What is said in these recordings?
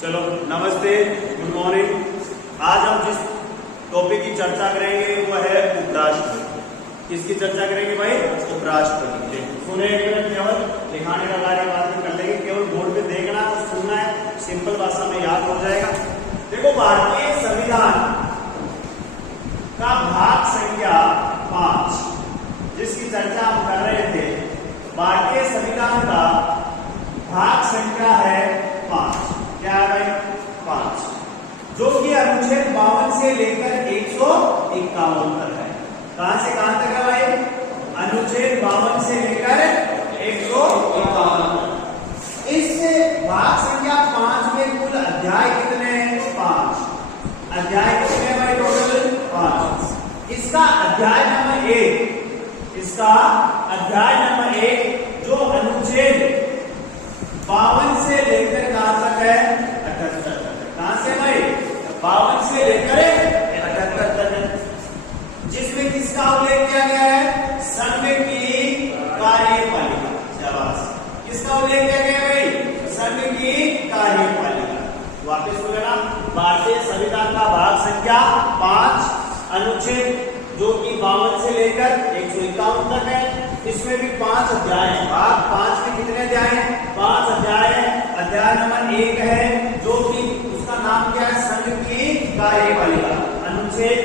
चलो नमस्ते, good morning. आज हम जिस टॉपिक की चर्चा करेंगे वो है उपराष्ट्रपति। किसकी चर्चा करेंगे भाई? उपराष्ट्रपति। सुने केवल दिखाने का कार्य बाद में कर लेंगे, केवल बोर्ड पे देखना और सुनना है, सिंपल भाषा में याद हो जाएगा। देखो, भारतीय संविधान का भाग संख्या 5 जिसकी चर्चा हम कर रहे थे, भारतीय संविधान का भाग संख्या है 5। क्या है भाई? 5, जो कि अनुच्छेद 52 से लेकर 151 तक है। कहां से कहां तक है भाई? अनुच्छेद 52 से लेकर 151 तक। इस भाग संख्या 5 में कुल अध्याय कितने हैं? 5 अध्याय कितने हैं भाई? टोटल 5। इसका अध्याय नंबर 1, इसका अध्याय नंबर 1 जो अनुच्छेद 52 से लेकर कहां तक है? 78 तक। कहां से भाई? 52 से लेकर 78 तक, जिसमें किसका उल्लेख किया गया है? संघ की कार्यपालिका। शाबाश। किसका उल्लेख किया गया भाई? संघ की कार्यपालिका। वापस हो गया। भारतीय संविधान का भाग संख्या 5 अनुच्छेद जो कि 52 से लेकर 151 तक है। इसमें भी 5 अध्याय हैं। भाग 5 में कितने अध्याय हैं? 5 अध्याय हैं। अध्याय नंबर 1 है जो कि उसका नाम क्या है? संघ की कार्यपालिका, अनुच्छेद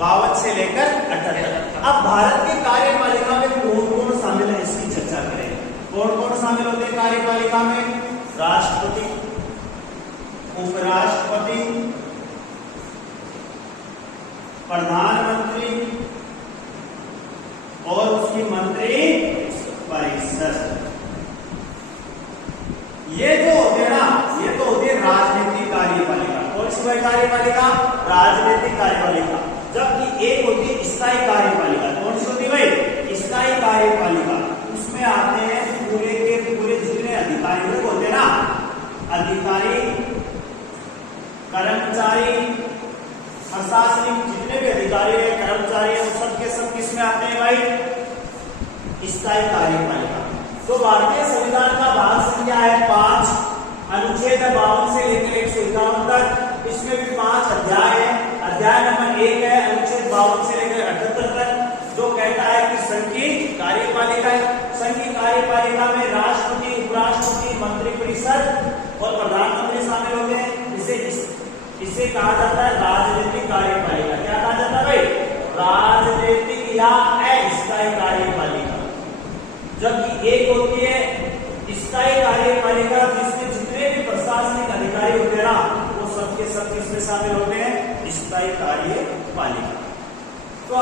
52 से लेकर 78 तक। अब भारत की कार्यपालिका में कौन कौन शामिल है इसकी चर्चा करें। कौन कौन शामिल होते हैं कार्यपालिका में? राष्ट्रपति, उपराष्ट्रपति, प्रधानमंत्री और उसकी मंत्री परिषद। ये जो होते हैं ना, ये तो होती है राजनीतिक कार्यपालिका। कौन सी भाई कार्यपालिका? राजनीतिक कार्यपालिका। जबकि एक होती है स्थायी कार्यपालिका। कौन सी होती है भाई? स्थायी कार्यपालिका। उसमें आते हैं पूरे के पूरे जितने अधिकारी लोग होते हैं ना, अधिकारी, कर्मचारी, प्रशासनिक जितने भी अधिकारी है, कर्मचारी है, वो सब के सब किसमें आते हैं भाई? स्थायी कार्यपालिका। तो भारतीय संविधान का भाग संख्या है 5, अनुच्छेद 52 से लेकर 151 तक। इसमें भी 5 अध्याय है। अध्याय नंबर 1 है अनुच्छेद 52 से लेकर 78 तक, जो कहता है कि संघ की कार्यपालिका है। संघ की कार्यपालिका में राष्ट्रपति, उपराष्ट्रपति, मंत्री परिषद और प्रधानमंत्री शामिल होते हैं। इसे कहा जाता है राजनीतिक कार्यपालिका। क्या कहा जाता है भाई? राजनीतिक या अस्थायी कार्यपालिका। जबकि एक होती है स्थायी कार्यपालिका, जिसमें जितने भी प्रशासनिक अधिकारी होते हैं ना, वो सबके सब किसमें शामिल होते हैं? स्थायी कार्यपालिका। तो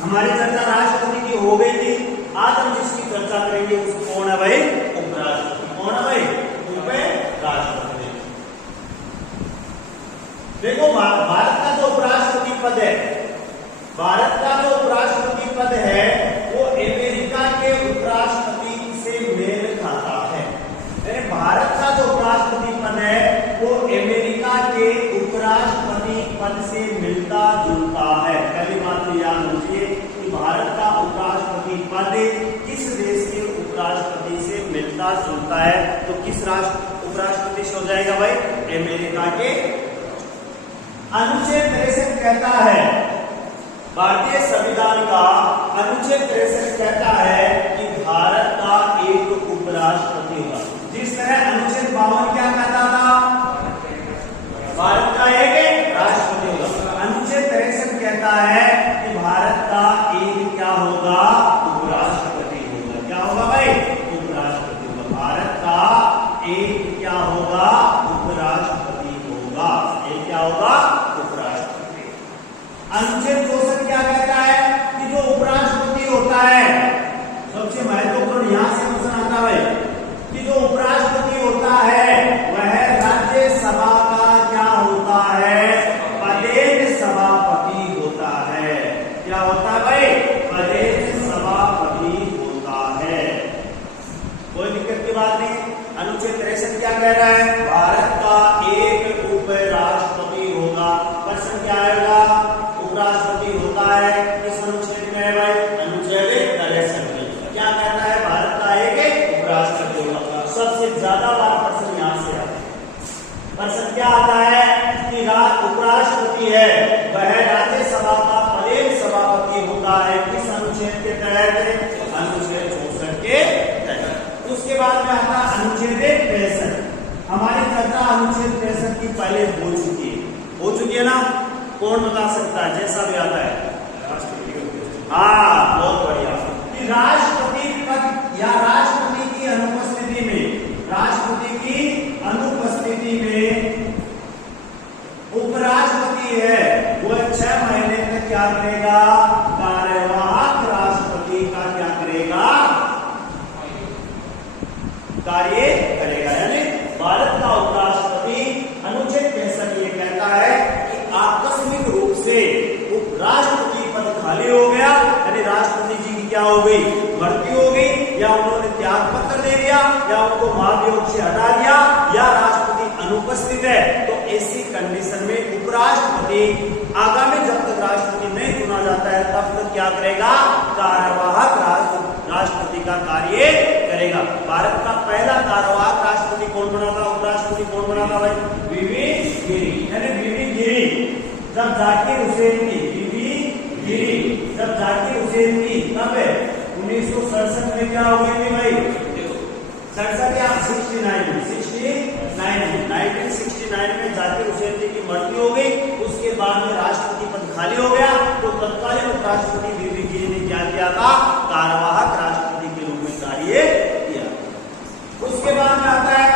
हमारी चर्चा राष्ट्रपति की हो गई थी। आज हम जिसकी चर्चा करेंगे उसको कौन है भाई? उपराष्ट्रपति। कौन है भाई? उपराष्ट्रपति। देखो, भारत का जो उपराष्ट्रपति पद है, भारत का जो उपराष्ट्रपति पद है वो अमेरिका के उपराष्ट्रपति से मेल खाता है। भारत का जो उपराष्ट्रपति पद है वो अमेरिका के उपराष्ट्रपति पद से मिलता जुलता है। पहली बात तो याद रखिए कि भारत का उपराष्ट्रपति पद किस देश के उपराष्ट्रपति से मिलता जुलता है। तो किस राष्ट्र उपराष्ट्रपति से हो जाएगा भाई? अमेरिका के। अनुच्छेद 63 कहता है, भारतीय संविधान का अनुच्छेद 63 कहता है कि भारत का एक उपराष्ट्रपति होगा। जिस तरह अनुच्छेद 52 क्या कहता था? भारत का एक राष्ट्रपति होगा। अनुच्छेद 63 कहता है कि भारत का एक क्या होगा? उपराष्ट्रपति होगा। क्या होगा भाई? उपराष्ट्रपति होगा। भारत का एक क्या होगा? उपराष्ट्रपति होगा। एक क्या होगा? उपराष्ट्रपति। अनुच्छेद 64 क्या कहता है कि जो उपराष्ट्रपति होता है, सबसे महत्वपूर्ण यहां से क्वेश्चन आता है कि जो उपराष्ट्रपति होता है वह राज्यसभा का क्या होता है? प्रदेश सभापति होता है। क्या होता है भाई? प्रदेश सभापति होता है। कोई दिक्कत की बात नहीं। अनुच्छेद 63 क्या कह रहा है? भारत का एक उपराष्ट्रपति होगा। प्रश्न क्या आएगा? उपराष्ट्रपति होता है किस अनुच्छेद में है भाई? अनुच्छेद 63 में। क्या कहता है? भारत का एक उपराष्ट्रपति होगा। सबसे ज्यादा बार प्रश्न यहां से आता है। प्रश्न क्या आता है कि उपराष्ट्रपति है वह राज्यसभा का पदेन सभापति होता है किस अनुच्छेद के तहत? अनुच्छेद 64 के तहत। उसके बाद में आता है अनुच्छेद 65। हमारी चर्चा अनुच्छेद 65 की पहले हो चुकी है ना? कौन बता सकता है जैसा भी आता है? हाँ, बहुत बढ़िया। कि राष्ट्रपति पद या राष्ट्रपति की अनुपस्थिति में उपराष्ट्रपति है वह 6 महीने तक क्या करेगा? कार्यवाहक राष्ट्रपति का क्या करेगा? कार्य करेगा। यानी भारत का उपराष्ट्रपति अनुच्छेद 65 ये कहता है कि आकस्मिक रूप से उपराष्ट्रपति पद खाली हो गया, यानी राष्ट्रपति जी की क्या हो गई? मृत्यु हो गई, या उन्होंने त्याग पत्र दे दिया, या उनको महाभियोग से हटा दिया, या राष्ट्रपति अनुपस्थित है, तो ऐसी कंडीशन में उपराष्ट्रपति आगामी जब तक राष्ट्रपति नहीं चुना जाता है तब तक क्या करेगा? कार्यवाहक राष्ट्रपति का कार्य करेगा। भारत का पहला कार्यवाहक राष्ट्रपति कौन बना था? उपराष्ट्रपति कौन बना था भाई? वीवी गिरी। यानी वीवी गिरी जब जाकिर हुसैन की तब 1967 में क्या हो गई थी भाई? 1969 में जाकिर हुसैन जी की मृत्यु हो गई। उसके बाद में राष्ट्रपति पद खाली हो गया, तो तत्कालीन उपराष्ट्रपति वीवी गिरी ने क्या किया था? कार्यवाहक राष्ट्रपति के रूप में कार्य किया। उसके बाद में आता है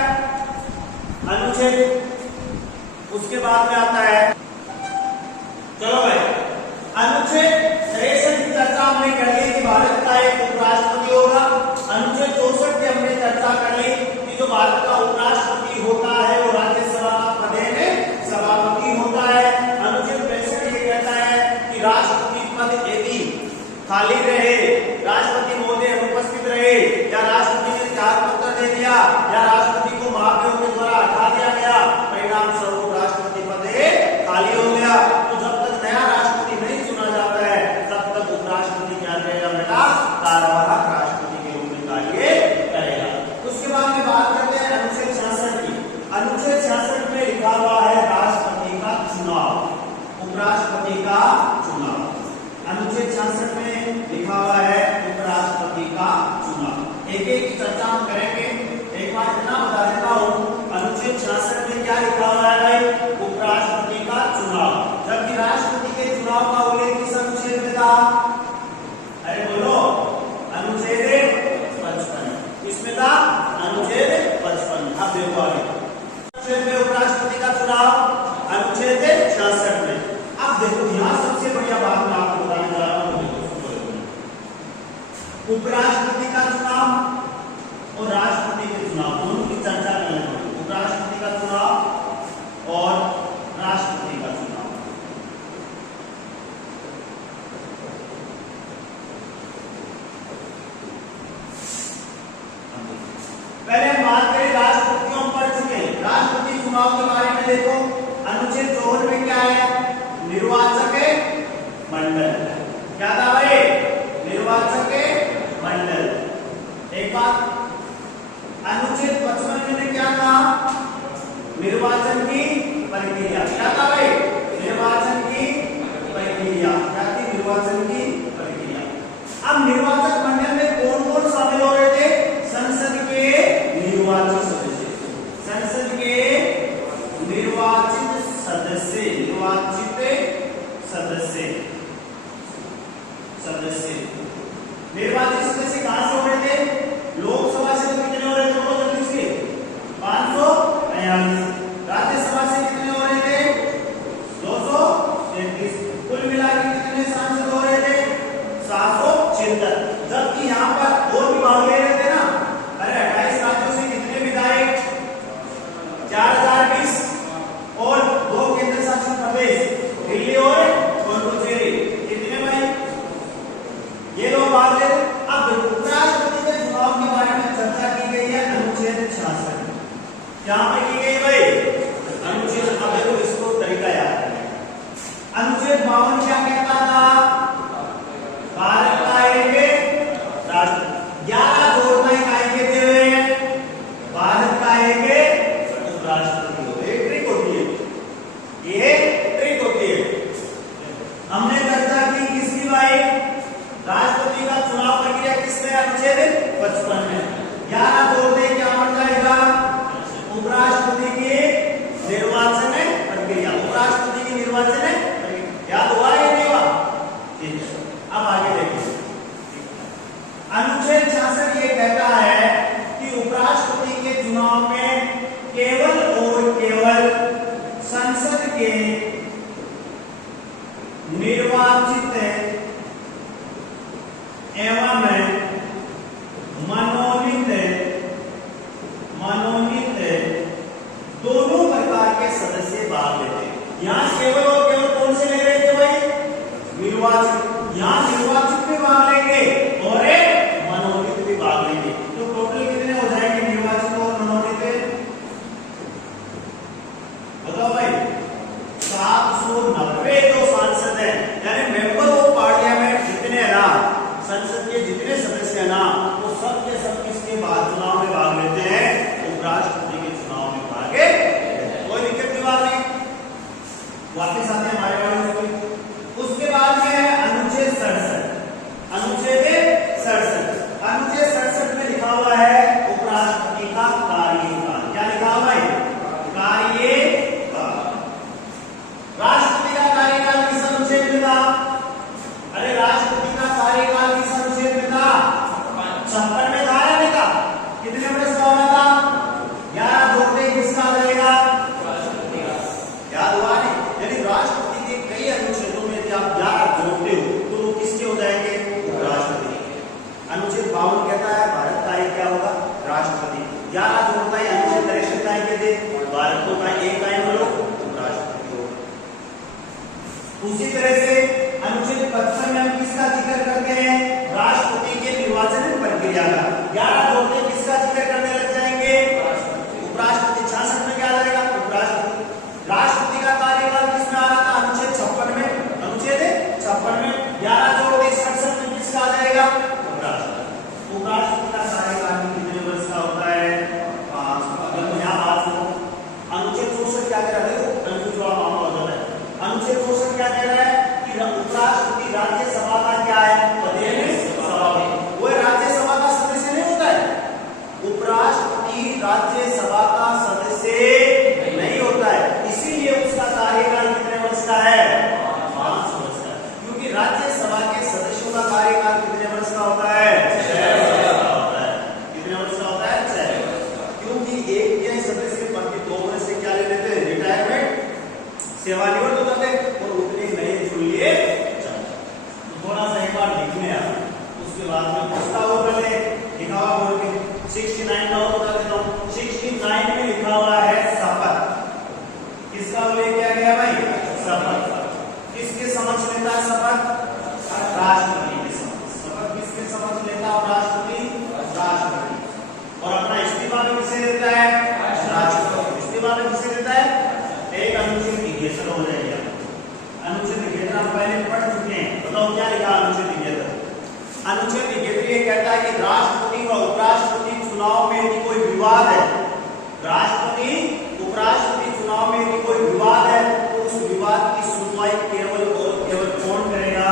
अनुच्छेद, उसके बाद में आता है, चलो भाई, अनुच्छेद 63 की चर्चा हमने कर ली कि भारत का एक उपराष्ट्रपति होगा। अनुच्छेद 64 की हमने चर्चा कर ली कि जो भारत का उपराष्ट्रपति होता है वो राज्यसभा का पदेन सभापति होता है। अनुच्छेद 65 ये कहता है कि राष्ट्रपति पद यदि खाली रहे, राष्ट्रपति महोदय अनुपस्थित रहे, या राष्ट्रपति ने त्याग पत्र दे दिया, या राष्ट्रपति को महाभियोग के द्वारा हटा दिया गया, परिणाम स्वरूप राष्ट्रपति पद खाली हो गया, तो जब तक नया राष्ट्रपति नहीं चुना जाता है तब तक उपराष्ट्रपति क्या करेगा बेटा? कार्यवाहक राष्ट्रपति के रूप में कार्य करेगा। उसके बाद में बात करते हैं अनुच्छेद 66 की। अनुच्छेद 66 में लिखा हुआ है राष्ट्रपति का चुनाव, उपराष्ट्रपति का चुनाव। अनुच्छेद 66 में लिखा हुआ है उपराष्ट्रपति का चुनाव। एक एक चर्चा हम करेंगे। एक बार इतना बता देता हूं, अनुच्छेद 66 में क्या लिखा हुआ है भाई? उपराष्ट्रपति का चुनाव। जबकि राष्ट्रपति के चुनाव का उल्लेख किस अनुच्छेद में था? अरे बोलो, अनुच्छेद 55। इसमें था अनुच्छेद 55। अब देखो आगे, अनुच्छेद में उपराष्ट्रपति का चुनाव, अनुच्छेद 66 में। अब देखो यहां सबसे बढ़िया बात मैं आपको बताने जा रहा हूं। उपराष्ट्रपति का चुनाव और राष्ट्रपति के चुनाव दोनों की चर्चा करनी होगी। उपराष्ट्रपति का चुनाव और राष्ट्रपति का चुनाव। पहले हम बात करें राष्ट्रपतियों पर चुके राष्ट्रपति चुनाव के बारे में। देखो अनुच्छेद 54 में क्या है? निर्वाचक मंडल। क्या था भाई? निर्वाचक मंडल। एक बात, अनुच्छेद 55 में क्या था? निर्वाचन की प्रक्रिया। क्या था भाई? निर्वाचन की प्रक्रिया। क्या थी? निर्वाचन की प्रक्रिया। अब निर्वाचक मंडल में कौन कौन शामिल हो रहे थे? संसद के निर्वाचित सदस्य, संसद के निर्वाचित सदस्य, निर्वाचित सदस्य कहां से हो रहे थे? लोकसभा से तो कितने हो रहे थे? 543। राज्यसभा से कितने हो रहे थे? 233। कुल मिलाकर कितने सांसद हो रहे थे? 776। जबकि यहाँ पर और भी भाग ले रहे थे ना। अरे 28 राज्यों से कितने विधायक? 4020 और 2 केंद्र शासित प्रदेश दिल्ली और पुडुचेरी। कितने भाई? ये लोग भाग ले। अब उपराष्ट्रपति के चुनाव के बारे में चर्चा की गई है अनुच्छेद 66। यहाँ पे की गई भाई अनुच्छेद। अब देखो इसको तरीका याद करें। अनुच्छेद 52 क्या कहता था? भारत का एक राष्ट्र 11 जोड़ना इकाई के हुए भारत का एक उपराष्ट्रपति हो। यहाँ केवल और केवल कौन से ले रहे थे भाई? निर्वाचित। यहाँ निर्वाचित भी भाग लेंगे और एक मनोनीत भी भाग लेंगे। तो टोटल कितने हो जाएंगे निर्वाचित और मनोनीत? बताओ भाई। 790 जो सांसद है, यानी मेंबर ऑफ पार्लियामेंट जितने हैं ना, संसद के जितने सदस्य हैं ना, वो सब के सब किसके बाद चुनाव में भाग लेते हैं? उपराष्ट्रपति के चुनाव में भाग लेते। कोई दिक्कत की बात नहीं। वापस आते हैं हमारे वाले उसके बाद में है अनुच्छेद 67। अनुच्छेद 67, अनुच्छेद 67 में लिखा हुआ है उपराष्ट्रपति का कार्यकाल। क्या लिखा हुआ है? कार्यकाल। राष्ट्रपति का कार्यकाल किस अनुच्छेद में था? अरे राष्ट्रपति का कार्यकाल किस अनुच्छेद में था? 56 में था या नहीं था? कितने वर्ष का होना था? 11 जोड़ते किसका आ जाएगा? याद हुआ नहीं? यानी राष्ट्रपति के कई अनुच्छेदों में यदि आप 11 जोड़ते हो तो वो किसके हो जाएंगे? उपराष्ट्रपति के। अनुच्छेद 52 कहता है भारत का एक क्या होगा? राष्ट्रपति। 11 जोड़ता है अनुच्छेद 63 का कहते भारत को का एक कायम करो उपराष्ट्रपति होगा। उसी तरह से अनुच्छेद 55 में हम किसका जिक्र करते हैं? राष्ट्रपति के निर्वाचन प्रक्रिया का। 11 जोड़ते किसका जिक्र करने लग जाएंगे? उपराष्ट्रपति। 66 में क्या आ जाएगा? उपराष्ट्रपति। राष्ट्रपति का कार्यकाल किसमें आ रहा था? अनुच्छेद 56 में। अनुच्छेद 56 में 11 जोड़ 67 में किसका आ जाएगा? उपराष्ट्रपति। उपराष्ट्रपति का कार्यकाल कितने वर्ष का होता है? 5 वर्ष। देखो यहाँ बात सुनो। अनुच्छेद 64 क्या कह रहा है? कंफ्यूज वाला मामला हो जाता है। अनुच्छेद 64 क्या कह रहा है कि उपराष्ट्रपति राज्यसभा का क्या है? पदेन सभापति। वो राज्यसभा का सदस्य नहीं होता है। उपराष्ट्रपति राज्यसभा का सदस्य नहीं होता है, इसीलिए उसका कार्यकाल कितने वर्ष का है? 5 वर्ष का। क्योंकि राज्यसभा के सदस्यों का कार्यकाल कितने वर्ष का होता है? 6 वर्ष का होता है। कितने वर्ष का होता है? 6 वर्ष का। क्योंकि एक के सदस्य प्रति 2 वर्ष से क्या ले लेते हैं? रिटायरमेंट, सेवानिवृत्त हो जाते और उतने नए चुन लिए जाते। तो थोड़ा सा एक बार लिखने आया, उसके बाद में पूछता हो पहले लिखा हुआ बोल के 69 का और बता देता हूँ। 69 में लिखा हुआ है शपथ। किसका उल्लेख किया गया भाई? शपथ। किसके समक्ष लेता है शपथ? राष्ट्रपति के समक्ष। शपथ किसके समक्ष लेता है राष्ट्रपति? राष्ट्रपति। और अपना इस्तीफा भी किसे देता है? राष्ट्रपति। इस्तीफा भी किसे देता है? एक अनुच्छेद निषेधन हो जाएगा। अनुच्छेद निषेधन हम पहले पढ़ चुके हैं। बताओ क्या लिखा अनुच्छेद निषेधन? अनुच्छेद निषेधन ये कहता है कि राष्ट्रपति व उपराष्ट्रपति चुनाव में यदि कोई विवाद है, राष्ट्रपति उपराष्ट्रपति चुनाव में यदि कोई विवाद है तो उस विवाद की सुनवाई केवल और केवल कौन करेगा?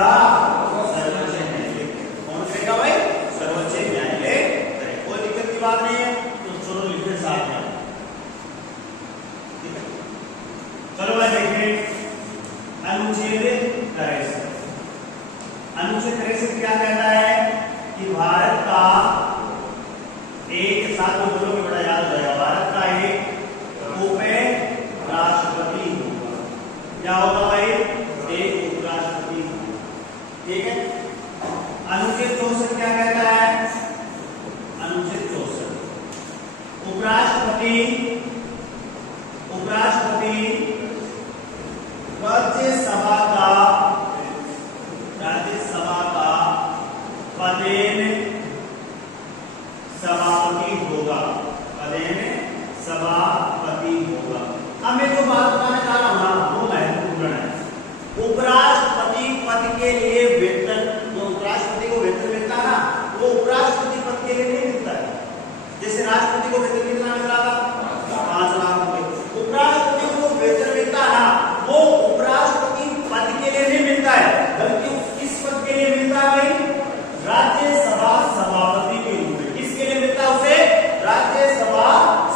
सर्वोच्च न्यायालय। कौन करेगा भाई? सर्वोच्च न्यायालय करेगा। कोई दिक्कत की बात नहीं है। तो चलो लिखे साथ में। चलो भाई देखिए अनुच्छेद 63। अनुच्छेद 63 क्या कहता है कि भारत का एक, साथ में बोलो कि बड़ा याद हो जाएगा, भारत का एक उपराष्ट्रपति होगा। क्या होगा भाई? एक उपराष्ट्रपति। ठीक है। अनुच्छेद 64 क्या कहता है? अनुच्छेद 64 उपराष्ट्रपति राज्यसभा का पदेन सभापति होगा। पदेन सभापति होगा। अब मैं जो बात बताने जा रहा हूं ना वो महत्वपूर्ण है। उपराष्ट्रपति पद के लिए वेतन, जो उपराष्ट्रपति को वेतन मिलता है ना, वो उपराष्ट्रपति पद के लिए नहीं मिलता है। जैसे राष्ट्रपति को वेतन कितना मिल रहा था? 5 लाख रुपए। उपराष्ट्रपति को वेतन मिलता है ना, वो उपराष्ट्रपति पद के लिए नहीं मिलता है, बल्कि किस पद के लिए मिलता है भाई? राज्यसभा सभापति के रूप में। किसके लिए मिलता है उसे? राज्यसभा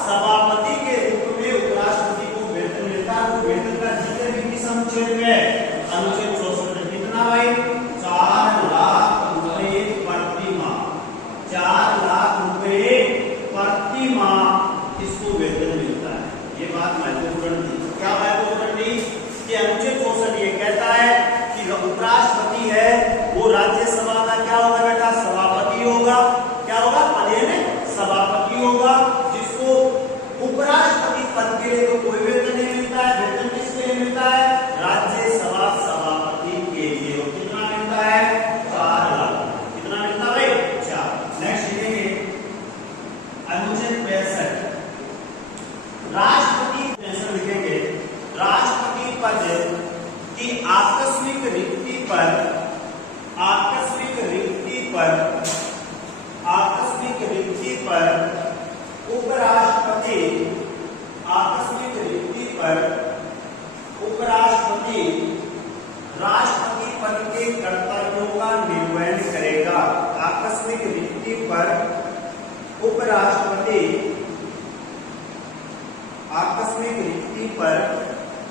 सभापति के रूप में उपराष्ट्रपति को वेतन मिलता है। तो वेतन का जिक्र भी किस अनुच्छेद में? अनुच्छेद 64 में। कितना भाई? 4 लाख रुपए प्रति माह। 4 लाख रुपए प्रति माह इसको वेतन मिलता है। ये बात महत्वपूर्ण थी। क्या महत्वपूर्ण थी? कि अनुच्छेद 64 ये कहता है कि उपराष्ट्रपति है वो राज्यसभा का क्या होगा बेटा? सभापति होगा। क्या होगा? पदेन सभापति होगा, जिसको उपराष्ट्रपति पद के लिए तो कोई वेतन नहीं मिलता है। वेतन किसके लिए मिलता है? उपराष्ट्रपति राष्ट्रपति पद के कर्तव्यों का निर्वहन करेगा। आकस्मिक रिक्ति पर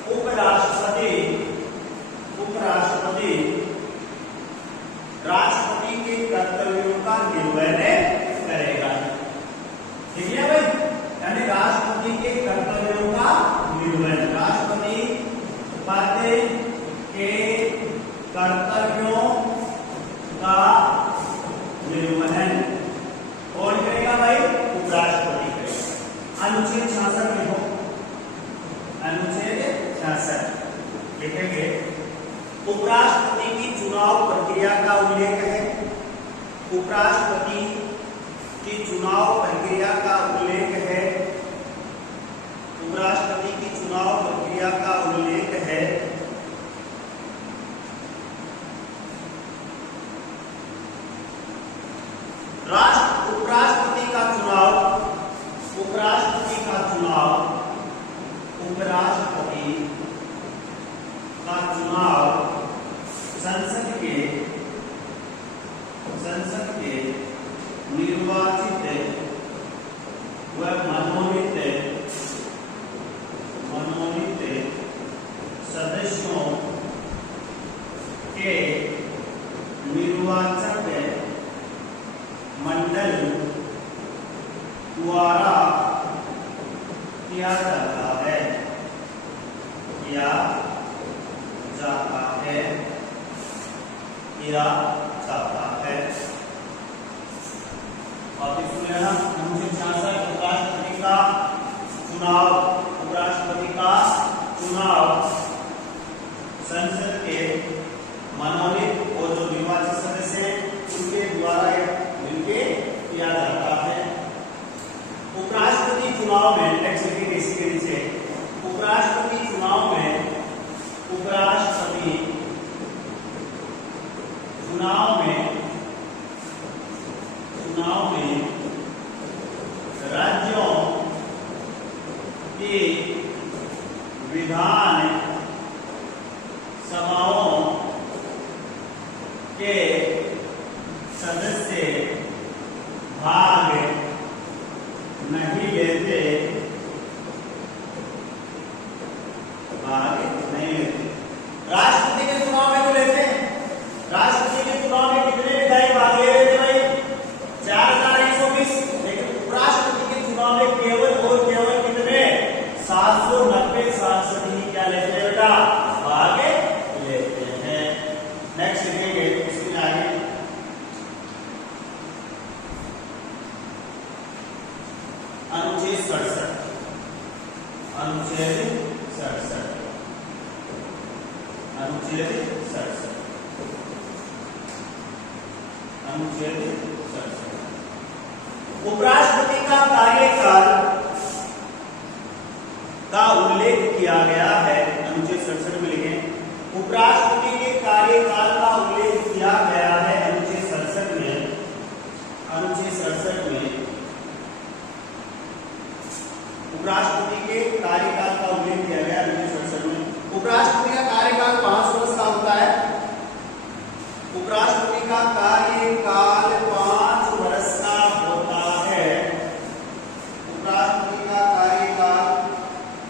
उपराष्ट्रपति राष्ट्रपति के कर्तव्यों का निर्वहन करेगा। ठीक है भाई, यानी राष्ट्रपति के कर्तव्यों का निर्वहन, राष्ट्रपति पद के कर्तव्यों का निर्वहन कौन करेगा भाई? उपराष्ट्रपति करेगा। अनुच्छेद 66 लिखो, अनुच्छेद 66 लिखेंगे। उपराष्ट्रपति की चुनाव प्रक्रिया का उल्लेख है। उपराष्ट्रपति की चुनाव प्रक्रिया का उल्लेख है। उपराष्ट्रपति की चुनाव प्रक्रिया का उल्लेख है। उपराष्ट्रपति का चुनाव संसद के निर्वाचित व मनोनीत सदस्यों के निर्वाचक मंडल द्वारा किया जाता है। उपराष्ट्रपति का चुनाव संसद के मनोनीत और जो निर्वाचित सदस्य उनके द्वारा मिलके किया जाता है। उपराष्ट्रपति चुनाव में टेक्स्ट लिखेंगे इसी के नीचे। उपराष्ट्रपति चुनाव में राज्यों की विधान सभाओं के सदस्य भाग नहीं लेते। राष्ट्रपति के चुनाव में तो लेते हैं। राष्ट्रपति के चुनाव में कितने विधायक भाग ले रहे थे भाई? 4120। लेकिन उपराष्ट्रपति के चुनाव में केवल और केवल कितने? 790 सांसद ही क्या लेते हैं बेटा? भाग लेते हैं। नेक्स्ट लिखेंगे इसमें आगे। अनुच्छेद 67 उपराष्ट्रपति का कार्यकाल का उल्लेख किया गया है। अनुच्छेद 67 में लिखें, उपराष्ट्रपति के कार्यकाल का उल्लेख किया गया है। अनुच्छेद 67 में उपराष्ट्रपति के कार्यकाल का उल्लेख किया गया। अनुच्छेद 67 में उपराष्ट्रपति का कार्यकाल 5 वर्ष का होता है। उपराष्ट्रपति का कार्यकाल 5 वर्ष का होता है। उपराष्ट्रपति का कार्यकाल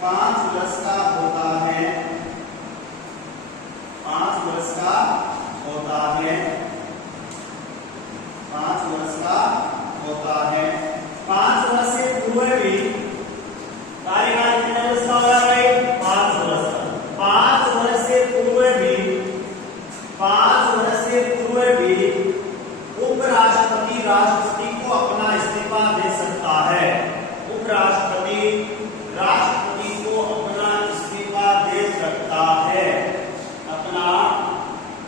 5 वर्ष का होता है। 5 वर्ष का होता है। 5 वर्ष का होता है। 5 वर्ष से पूर्व भी कार्यकाल कितने वर्ष का होगा भाई? 5 वर्ष का। 5 वर्ष से पूर्व भी उपराष्ट्रपति राष्ट्रपति को अपना इस्तीफा दे सकता है। उपराष्ट्रपति राष्ट्रपति को अपना इस्तीफा दे सकता है। अपना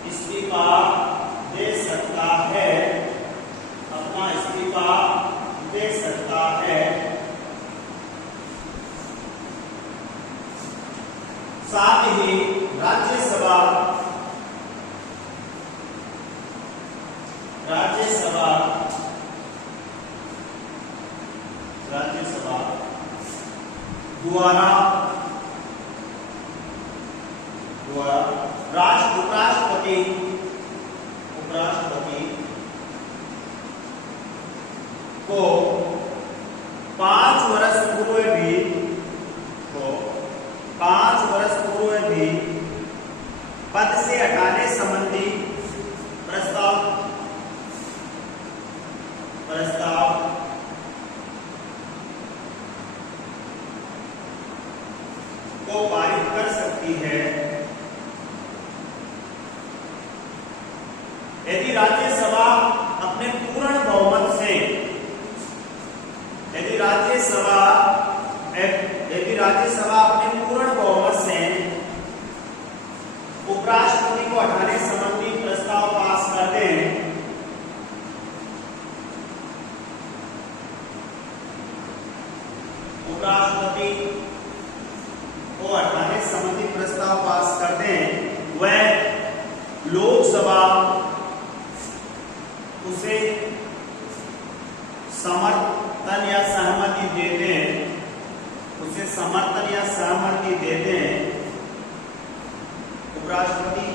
इस्तीफा दे सकता है। अपना इस्तीफा दे सकता है। साथ ही राज्यसभा द्वारा उपराष्ट्रपति को 5 वर्ष पूर्व भी पद से हटाने संबंधी प्रस्ताव को पारित कर सकती है यदि राज्यसभा अपने पूर्ण बहुमत से उपराष्ट्रपति को हटाने संबंधी प्रस्ताव पास कर दे, उपराष्ट्रपति को हटाने संबंधी प्रस्ताव पास कर दें, वह लोकसभा उसे समर्थन या सहमति दे दें, उपराष्ट्रपति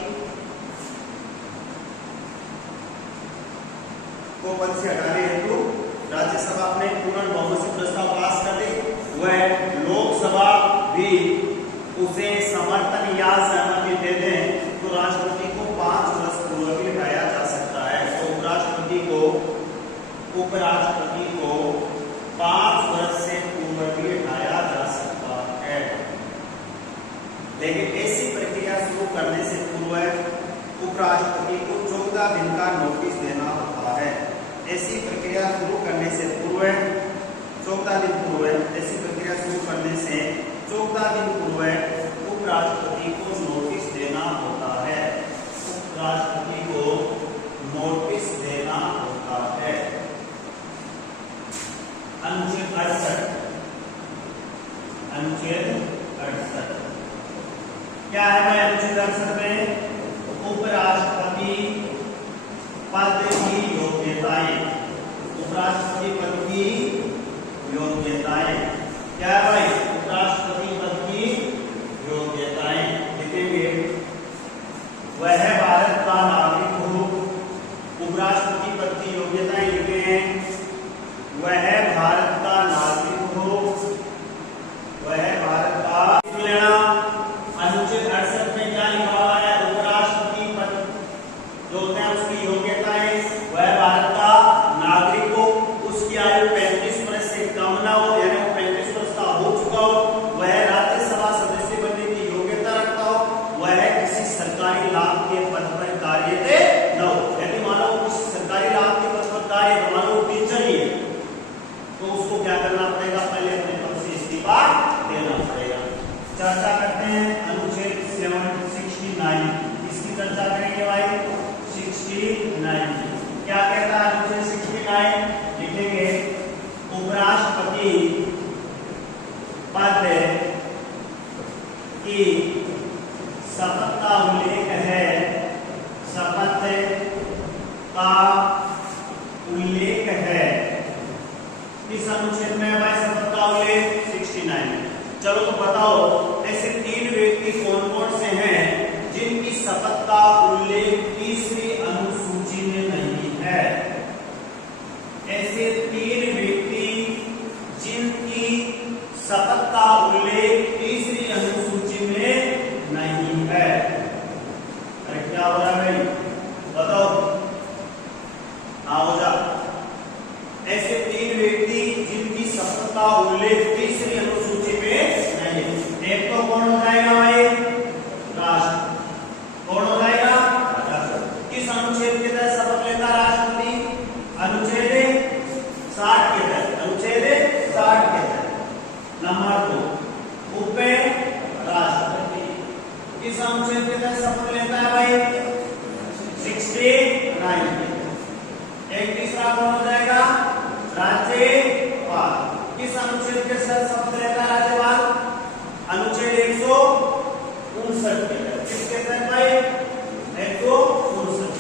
को पद से हटाने हेतु राज्यसभा अपने पूर्ण बहुमत से प्रस्ताव पास कर दे, वह लोकसभा भी उसे समर्थन या सहमति दे दें, तो राष्ट्रपति को 5 वर्ष पूर्व भी हटाया जा सकता है। तो उपराष्ट्रपति को 5 वर्ष से पूर्व भी हटाया जा सकता है। लेकिन ऐसी प्रक्रिया शुरू करने से पूर्व उपराष्ट्रपति को 14 दिन का नोटिस देना होता है। ऐसी प्रक्रिया शुरू करने से पूर्व 14 दिन पूर्व उपराष्ट्रपति को नोटिस देना होता है। अनुच्छेद 68 क्या है भाई? अनुच्छेद 68 में उपराष्ट्रपति पद की योग्यताएं, क्या है भाई? उपराष्ट्रपति पद की योग्यताएं लिखेंगे, वह भारत का नागरिक हो। उपराष्ट्रपति पद की योग्यताएं लिखे हैं, वह भारत का नागरिक हो, अनुच्छेद 68 में क्या लिखा हुआ है? उपराष्ट्रपति पद जो होते हैं उसकी योग्यताएं, वह भारत का नागरिक हो, उसकी आयु 35 वर्ष से कम ना हो, यानी वो 35 वर्ष का हो चुका हो, वह राज्यसभा सदस्य बनने की योग्यता रखता हो, वह किसी सरकारी लाभ के पद पर कार्यरत न हो। यदि मान लो किसी सरकारी लाभ के पद पर कार्य, मान लो टीचर ही है, तो उसको क्या करना पड़ेगा? पहले अपने पद से इस्तीफा देना पड़ेगा। चर्चा करते हैं अनुच्छेद 69, इसकी चर्चा करेंगे भाई। 69 क्या कहता है? अनुच्छेद 69 लिखेंगे, उपराष्ट्रपति पद की शपथ का उल्लेख है, इस अनुच्छेद में भाई शपथ का उल्लेख 69 में। चलो तो बताओ ऐसे 3 व्यक्ति कौन कौन से हैं जिनकी शपथ का उल्लेख 3वीं अनुसूची में नहीं है? ऐसे 3 व्यक्ति जिनकी शपथ का उल्लेख 3वीं अनुसूची में नहीं है। अरे क्या हो रहा है भाई? बताओ, आओ जा। ऐसे 3 व्यक्ति जिनकी शपथ का उल्लेख 3वीं अनुसूची में नहीं है। एक तो कौन हो जाएगा भाई? राष्ट्र। कौन हो जाएगा? किस अनुच्छेद के तहत शपथ लेता राष्ट्रपति? अनुच्छेद 60 के तहत। अनुच्छेद 60 के तहत। नंबर 2 उपराष्ट्रपति किस अनुच्छेद के तहत शपथ लेता है भाई? 69। एक तीसरा कौन हो जाएगा? राज्यपाल किस अनुच्छेद के तहत शपथ लेता है राज्यपाल? अनुच्छेद 159 के तहत। किसके तहत भाई? 159।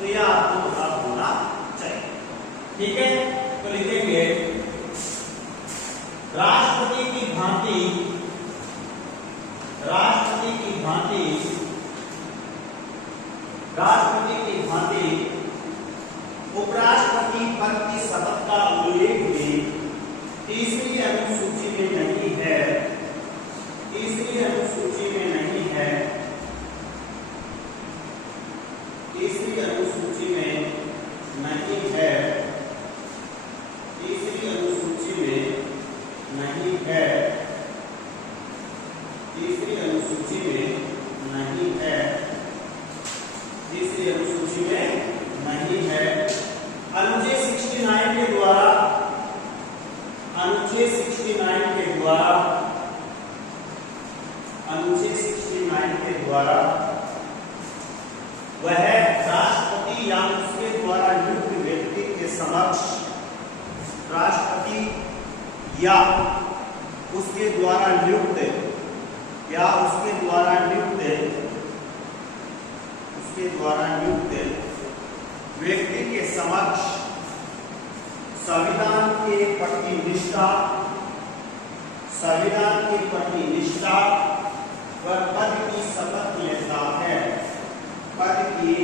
तो यह आपको आप होना चाहिए, ठीक है। तो लिखेंगे राष्ट्रपति की भांति उपराष्ट्रपति पद की शपथ का उल्लेख भी तीसरी अनुसूची में नहीं है। तीसरी अनुसूची में नहीं है। तीसरी अनुसूची में नहीं है। तीसरी अनुसूची में नहीं है। तीसरी अनुसूची में नहीं है। तीसरी अनुसूची में नहीं है। अनुच्छेद 69 के द्वारा अनुच्छेद 69 के द्वारा अनुच्छेद 69 के द्वारा वह राष्ट्रपति या उसके द्वारा नियुक्त व्यक्ति के समक्ष राष्ट्रपति या उसके द्वारा नियुक्त व्यक्ति के समक्ष संविधान के प्रति निष्ठा व पद की शपथ लेता है। पद की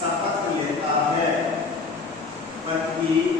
शपथ लेता है। पद की